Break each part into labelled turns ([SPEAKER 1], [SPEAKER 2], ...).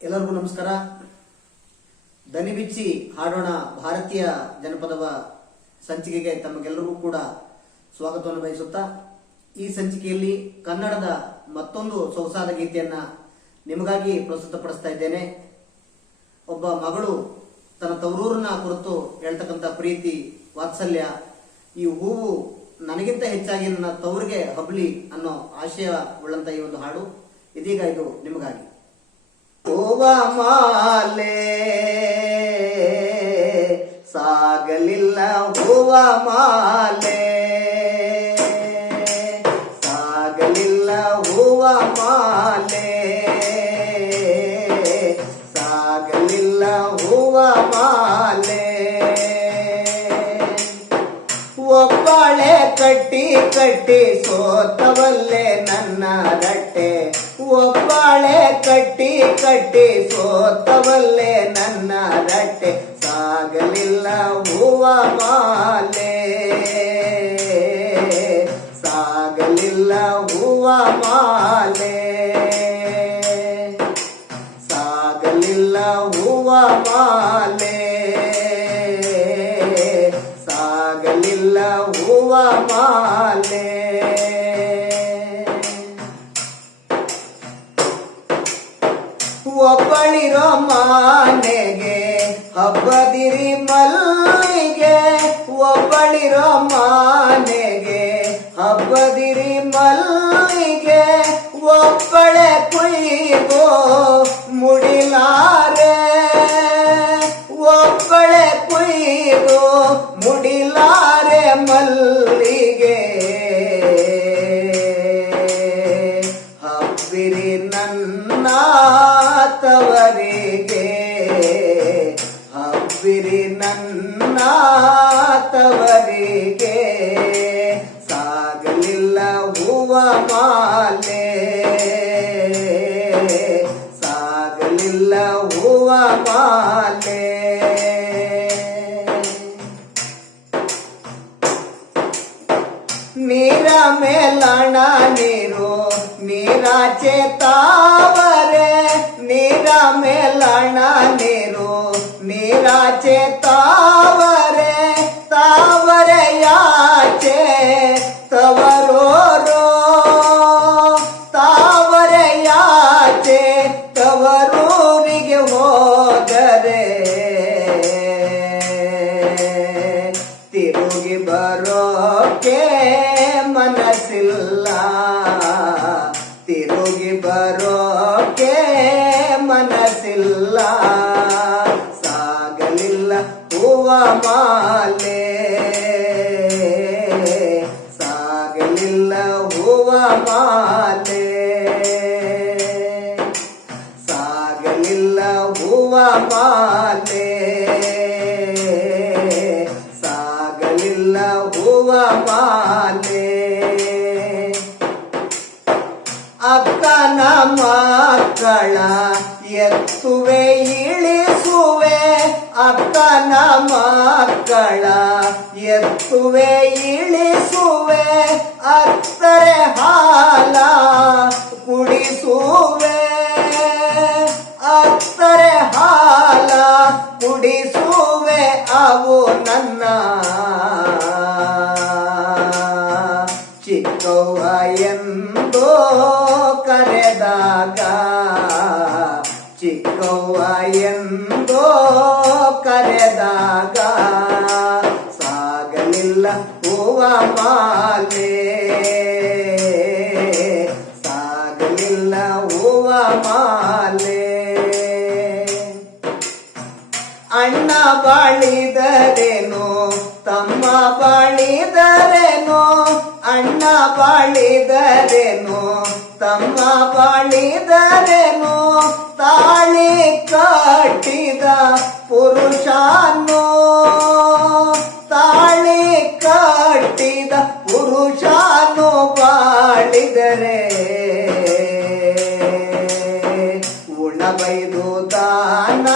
[SPEAKER 1] ಎಲ್ಲರಿಗೂ ನಮಸ್ಕಾರ. ದನಿ ಬಿಚ್ಚಿ ಹಾಡೋಣ ಭಾರತೀಯ ಜನಪದವ ಸಂಚಿಕೆಗೆ ತಮಗೆಲ್ಲರಿಗೂ ಕೂಡ ಸ್ವಾಗತವನ್ನು ಬಯಸುತ್ತಾ, ಈ ಸಂಚಿಕೆಯಲ್ಲಿ ಕನ್ನಡದ ಮತ್ತೊಂದು ಸೊಗಸಾದ ಗೀತೆಯನ್ನ ನಿಮಗಾಗಿ ಪ್ರಸ್ತುತಪಡಿಸ್ತಾ ಇದ್ದೇನೆ. ಒಬ್ಬ ಮಗಳು ತನ್ನ ತವರೂರನ್ನ ಕುರಿತು ಹೇಳ್ತಕ್ಕಂಥ ಪ್ರೀತಿ, ವಾತ್ಸಲ್ಯ, ಈ ಹೂವು ನನಗಿಂತ ಹೆಚ್ಚಾಗಿ ನನ್ನ ತವರಿಗೆ ಹಬ್ಲಿ ಅನ್ನೋ ಆಶಯ ಉಳ್ಳಂತ ಈ ಒಂದು ಹಾಡು. ಇದೀಗ ಇದು ನಿಮಗಾಗಿ. ಹೂವ ಮಾಲೆ ಸಾಗಲಿಲ್ಲ ಹೂವ ಮಾಲೆ ಸಾಗಲಿಲ್ಲ ಹೂವ ಮಾಲೆ ಸಾಗಲಿಲ್ಲ ಹೂವ ಒಬ್ಬಳೆ ಕಟ್ಟಿ ಕಟ್ಟಿ ಸೋತವಲ್ಲೆ ನನ್ನ ರಟ್ಟೆ. ಒಬ್ಬಾಳೆ ಕಟ್ಟಿ ಕಟ್ಟಿ ಸೋತವಲ್ಲೆ ನನ್ನ ರಟ್ಟೆ. ಸಾಗಲಿಲ್ಲ ಹೂವ ಮಾಲೆ. ಸಾಗಲಿಲ್ಲ ಹೂವ ಮಾಲೆ. ಸಾಗಲಿಲ್ಲ ಹೂವ ಮಾಲೆ. ಹೂವ ಮಾಲೆ. ಒಬ್ಬಳಿರೋ ಮಾನೆಗೆ ಹಬ್ಬದಿರಿ ಮಲ್ಲಿಗೆ. ಒಬ್ಬಳಿರೋ ಮಾನೆಗೆ ಹಬ್ಬದಿರಿ ಮಲ್ಲಿಗೆ. ಹಬ್ಬಿರಿ ನನ್ನ ತವರಿಗೆ ಸಾಗಲಿಲ್ಲ ಹೂವ ಮಾಲೆ. ಸಾಗಲಿಲ್ಲ ಹೂವ ಮಾಲೆ. ನೀರ ಮೇಲಣ ನೀರು ನೀರಾಚೆ ತಾವರೆ ನೀರ ಮೇಲಣ ನೀರು ತಾವರೆ ತಾವರೆಯಾಚೆ ತವರೋರೋ ತಾವರೆಯಾಚೆ ತವರೂರಿಗೆ ಹೋದರೆ ತಿರುಗಿ ಬರೋಕೆ ಮನಸ್ಸಿಲ್ಲ ತಿರುಗಿ ಬರೋಕೆ ಮನಸ್ಸಿಲ್ಲ ಮಾಲೆ ಸಾಗಲಿಲ್ಲ ಹೂವ ಮಾಲೆ ಸಾಗಲಿಲ್ಲ ಹೂವ ಮಾಲೆ ಸಾಗಲಿಲ್ಲ ಹೂವ ಮಾಲೆ ಅಕ್ಕನ ಮಕ್ಕಳ ಎತ್ತುವೆ ಇಳಿಸುವೆ ಅಕ್ಕನ ಮಕ್ಕಳ ಎತ್ತುವೆ, ಇಳಿಸುವೆ, ಅತ್ತರೆ ಹಾಲ ಕುಡಿಸುವೆ. ಅತ್ತರೆ ಹಾಲ ಕುಡಿಸುವೆ, ಅವು ನನ್ನ ಚಿಕ್ಕವ್ವ ಎಂದು ಕರೆದಾಗ, ಚಿಕ್ಕವ್ವ ಎಂದೋ ಕರೆದಾಗ ಸಾಗಲಿಲ್ಲ ಹೂವ ಮಾಲೆ. ಸಾಗಲಿಲ್ಲ ಹೂವ ಮಾಲೆ. ಅಣ್ಣ ಬಾಳಿದರೇನೋ, ತಮ್ಮ ಬಾಳಿದರೇನೋ, ಅಣ್ಣ ಬಾಳಿದರೇನೋ, ತಮ್ಮ ಬಾಳಿದರೇನೋ. ಬೈದು ತಾನ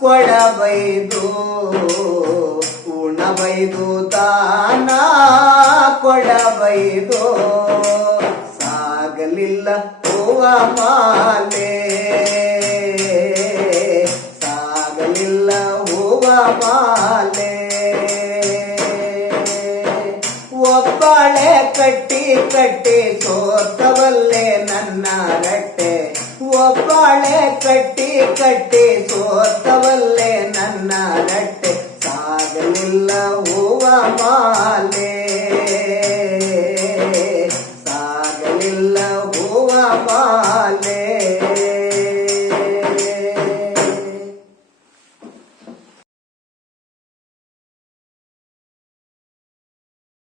[SPEAKER 1] ಕೊಡ ಬೈದು ಉಣ ಬೈದು ತಾನ ಕೊಡ ಬೈದು ಸಾಗಲಿಲ್ಲ ಹೂವ ಮಾಲೆ. ಸಾಗಲಿಲ್ಲ ಹೂವ ಮಾಲೆ. ಒಬ್ಬಳೆ ಕಟ್ಟಿ ಕಟ್ಟಿ ಸೋತವಲ್ಲೇ ನನ್ನ ರಟ್ಟೆ. ಒಬ್ಬಳೆ ಕಟ್ಟಿ ಕಟ್ಟಿ ಸೋತವಲ್ಲೆ